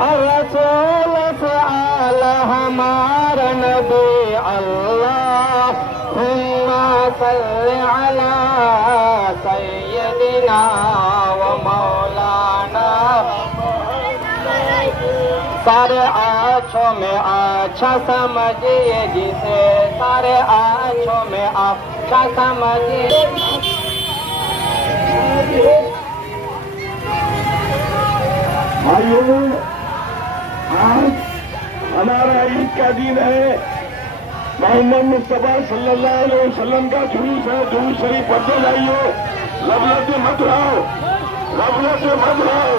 الرسول فعل ہمارا نبی اللہم صل علی سیدنا و مولانا. سارے آنکھوں میں اچھا سمجھیے جسے، سارے آنکھوں میں اچھا سمجھیے. بھائیوں، آج ہمارا عید کا دن ہے. محمد مصطفیٰ صلی اللہ علیہ وسلم کا جلوس ہے. درود شریف پڑھتے جائیے. غفلت مت رہو، غفلت مت رہو.